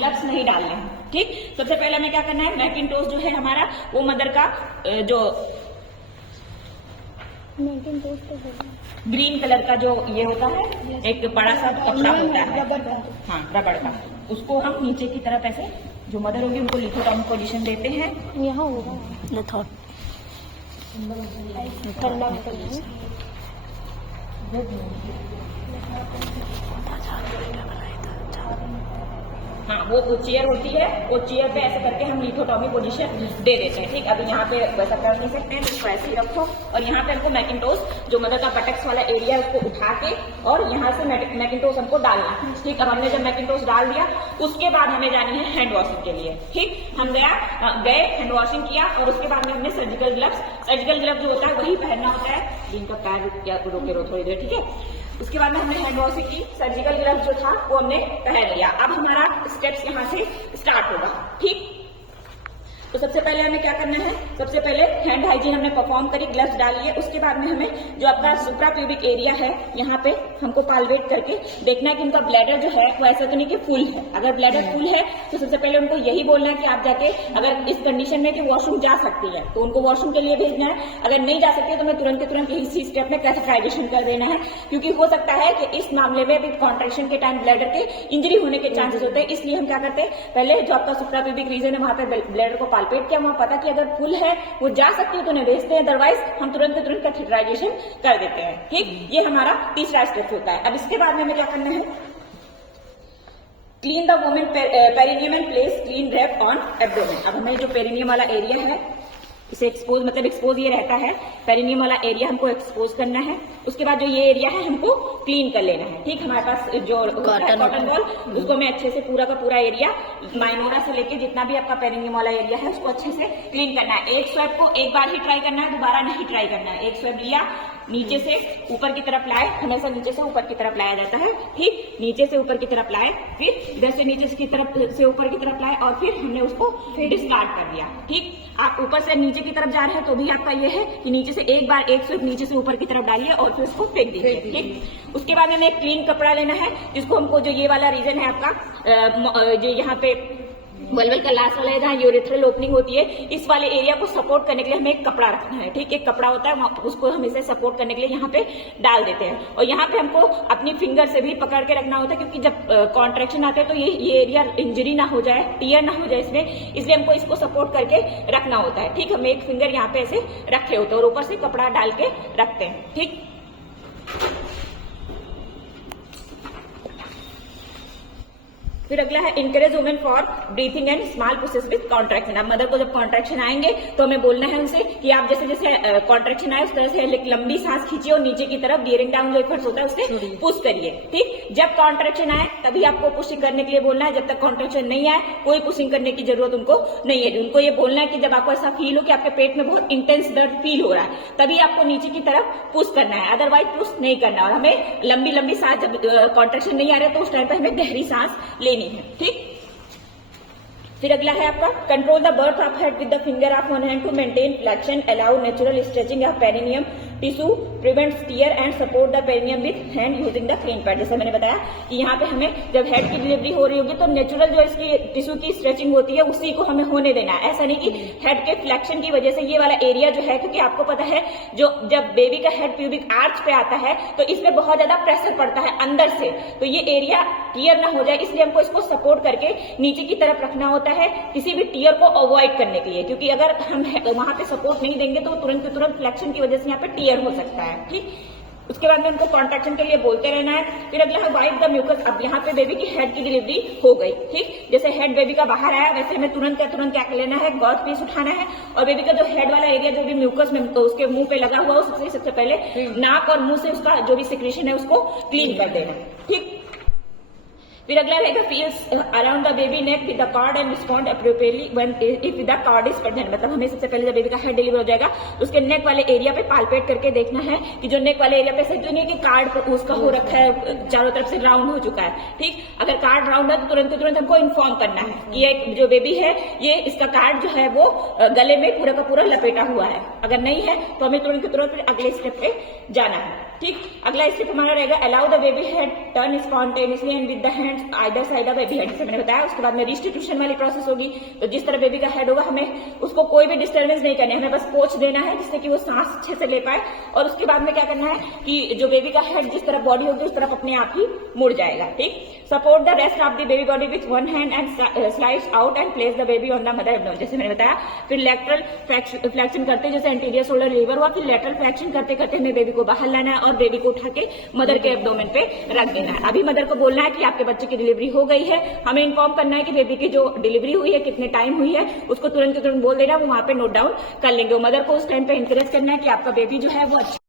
Gloves नहीं डालने हैं। ठीक, सबसे पहले हमें क्या करना है, मैकिंटोश जो है हमारा वो मदर का जो ग्रीन कलर का जो ये होता है एक बड़ा सा कपड़ा होता है, हाँ रबड़ का, उसको हम नीचे की तरफ ऐसे जो मदर होगी उनको लिथोटॉमिक पोजीशन देते हैं। यहाँ होगा लिथोट हाँ, वो चेयर होती है, वो चेयर पे ऐसे करके हम लिथोटॉमिक पोजीशन दे देते हैं। ठीक, अभी यहाँ पे वैसा कर नहीं सकते हैं, तो इसको ऐसे ही रखो और यहाँ पे हमको मैकिंटोश जो मदर का बटक्स वाला एरिया है उसको उठा के और यहाँ से मैकिंटोश हमको डालना है। ठीक, अब हमने जब मैकिंटोश डाल दिया उसके बाद हमें जानी है हैंड वॉशिंग के लिए। ठीक, हम गए हैंड वॉशिंग किया और उसके बाद में हमने सर्जिकल ग्लव्स जो होता है वही पहनना होता है। जिनका पैर रोके रहो थोड़ी देर, ठीक है। उसके बाद में हमने हैंड वॉशिंग की, सर्जिकल ग्लव्स जो था वो हमने पहन लिया। अब हमारा स्टेप्स यहाँ से स्टार्ट होगा। ठीक, तो सबसे पहले हमें क्या करना है, सबसे पहले हैंड हाइजीन हमने परफॉर्म करी, ग्लव्स डालिए। उसके बाद में हमें जो आपका सुप्रा प्यूबिक एरिया है यहाँ पे हमको पालवेट करके देखना है कि उनका ब्लैडर जो है वो ऐसा तो नहीं कि फुल है। अगर ब्लैडर फुल है तो सबसे पहले उनको यही बोलना है कि आप जाके अगर इस कंडीशन में कि वॉशरूम जा सकती है तो उनको वॉशरूम के लिए भेजना है। अगर नहीं जा सकती है तो मैं तुरंत के तुरंत इसी स्टेप में कैथेटराइजेशन कर देना है, क्योंकि हो सकता है कि इस मामले में भी कॉन्ट्रैक्शन के टाइम ब्लैडर के इंजरी होने के चांसेस होते हैं। इसलिए हम क्या करते हैं, पहले जो आपका सुप्रा प्यूबिक रीजन है वहां पे ब्लैडर को पालपेट किया, वहां पता कि अगर फुल है वो जा सकती है तो उन्हें भेजते हैं, अदरवाइज हम तुरंत के तुरंत कैथेटराइजेशन कर देते हैं। ठीक, ये हमारा तीसरा स्टेप होता है। अब इसके बाद में हमें क्या करना है, clean the women perineum and place clean wrap on abdomen. अब हमें जो पेरिनियम वाला एरिया है इसे एक्सपोज, मतलब एक्सपोज ये रहता है, पेरिनियम वाला एरिया हमको एक्सपोज करना है। उसके बाद जो ये एरिया है हमको क्लीन कर लेना है। ठीक, हमारे पास जो कॉटन बॉल उसको हमें अच्छे से पूरा का पूरा एरिया माइनोरा से लेके जितना भी आपका पेरिनियम वाला एरिया है उसको अच्छे से क्लीन करना है। एक स्वैप को एक बार ही ट्राई करना है, दोबारा नहीं ट्राई करना है। एक स्वैप लिया, नीचे से ऊपर की तरफ लाए, हमेशा नीचे से ऊपर की तरफ लाया जाता है। ठीक, नीचे से ऊपर की तरफ लाए, फिर इधर से नीचे की तरफ से ऊपर की तरफ लाए और फिर हमने उसको डिस्कार्ड कर दिया। ठीक, आप ऊपर से नीचे की तरफ जा रहे हैं तो भी आपका ये है कि नीचे से एक बार एक स्वेप नीचे से ऊपर की तरफ डालिए और फिर उसको फेंक दीजिए। ठीक, उसके बाद हमें एक क्लीन कपड़ा लेना है जिसको हमको जो ये वाला रीजन है आपका जो यहाँ पे बलवल का लास्ट वाला है जहाँ यूरेथ्रल ओपनिंग होती है, इस वाले एरिया को सपोर्ट करने के लिए हमें एक कपड़ा रखना है। ठीक, एक कपड़ा होता है उसको हम इसे सपोर्ट करने के लिए यहाँ पे डाल देते हैं और यहाँ पे हमको अपनी फिंगर से भी पकड़ के रखना होता है, क्योंकि जब कॉन्ट्रैक्शन आते हैं तो ये एरिया इंजरी ना हो जाए, टीयर ना हो जाए इसमें, इसलिए हमको इसको सपोर्ट करके रखना होता है। ठीक, हम एक फिंगर यहाँ पे ऐसे रखे होते हैं और ऊपर से कपड़ा डाल के रखते हैं। ठीक, फिर अगला है encourage women for breathing and small process with contraction. अब मदर को जब कॉन्ट्रैक्शन आएंगे तो हमें बोलना है उनसे कि आप जैसे जैसे कॉन्ट्रैक्शन आए उस तरह से लंबी सांस खींचिए और नीचे की तरफ बियरिंग डाउन जो एफर्ट्स होता है उससे पुश करिए। ठीक, जब कॉन्ट्रैक्शन आए तभी आपको पुशिंग करने के लिए बोलना है, जब तक कॉन्ट्रैक्शन नहीं आए कोई पुशिंग करने की जरूरत उनको नहीं है। उनको ये बोलना है कि जब आपको ऐसा फील हो कि आपके पेट में बहुत इंटेंस दर्द फील हो रहा है तभी आपको नीचे की तरफ पुश करना है, अदरवाइज पुश नहीं करना। और हमें लंबी लंबी सांस, जब कॉन्ट्रैक्शन नहीं आ रहा तो उस टाइम पर हमें गहरी सांस लेनी है। ठीक, फिर अगला है आपका control the birth of head with the finger of one hand to maintain flexion, allow natural stretching of perineum tissue, prevents tear and support the perineum with hand using the clean pad. जैसे मैंने बताया कि यहाँ पे हमें जब head की delivery हो रही होगी तो नेचुरल जो इसकी टिश्यू की स्ट्रेचिंग होती है उसी को हमें होने देना है। ऐसा नहीं कि हेड के फ्लेक्शन की वजह से ये वाला एरिया जो है, क्योंकि आपको पता है जो जब बेबी का हेड प्यूबिक आर्च पे आता है तो इसमें बहुत ज्यादा प्रेशर पड़ता है अंदर से, तो ये एरिया टियर ना हो जाए इसलिए हमको इसको सपोर्ट करके नीचे की तरफ रखना होता है किसी भी टियर को अवॉइड करने के लिए, क्योंकि अगर हम वहां पे सपोर्ट नहीं देंगे तो तुरंत के तुरंत फ्लेक्शन की वजह से यहाँ पे टियर हो सकता है। ठीक, उसके बाद में उनको कॉन्ट्रैक्शन के लिए बोलते रहना है। फिर अगला है वाइप द म्यूकस। अब यहाँ पे बेबी की हेड की डिलीवरी हो गई। ठीक, जैसे हेड बेबी का बाहर आया वैसे हमें तुरंत क्या कर लेना है, गॉथ पीस उठाना है और बेबी का जो हेड वाला एरिया जो भी म्यूकस में तो उसके मुंह पे लगा हुआ सबसे पहले नाक और मुंह से उसका जो भी सिक्रेशन है उसको क्लीन कर देना। ठीक, फिर अगला रहेगा feels around the baby neck with the card and respond appropriately when if the card is present. मतलब हमें सबसे पहले जब बेबी का हेड डिलीवर हो जाएगा तो उसके नेक वाले एरिया पे पालपेट करके देखना है कि जो नेक वाले एरिया पे से जो नहीं कि कार्ड उसका हो रखा है चारों तरफ से राउंड हो चुका है। ठीक, अगर कार्ड राउंड है तो तुरंत हमको इन्फॉर्म करना है कि ये जो बेबी है ये इसका कार्ड जो है वो गले में पूरा का पूरा लपेटा हुआ है। अगर नहीं है तो हमें तुरंत फिर अगले स्टेप पे जाना है। ठीक। अगला स्टेप हमारा रहेगा allow the baby head turn spontaneously and with the hands either side of baby head, जैसे मैंने बताया। उसके बाद में रिस्टिट्यूशन वाली प्रोसेस होगी, तो जिस तरह बेबी का हेड होगा हमें उसको कोई भी डिस्टर्बेंस नहीं करनी है, हमें बस पोच देना है जिससे कि वो सांस अच्छे से ले पाए। और उसके बाद में क्या करना है कि जो बेबी का हेड जिस तरफ बॉडी होगी उस तरफ अपने आप ही मुड़ जाएगा। ठीक। Support the rest of the baby body with one hand and slides out and place the baby on the mother abdomen, जैसे मैंने बताया। फिर लेटरल फ्लेक्शन करते जैसे एंटीरियर शोल्डर लीवर हुआ, फिर लेटरल फ्लेक्शन करते करते हमें बेबी को बाहर लाना है और बेबी को उठा के मदर के एब्डोमेन पे रख देना है। अभी मदर को बोलना है कि आपके बच्चे की डिलीवरी हो गई है, हमें इन्फॉर्म करना है कि बेबी की जो डिलीवरी हुई है कितने टाइम हुई है, उसको तुरंत के तुरंत बोल देना, वो वहां पे नोट डाउन कर लेंगे। मदर को उस टाइम पे इंकरेज करना है कि आपका बेबी जो है वो अच्छा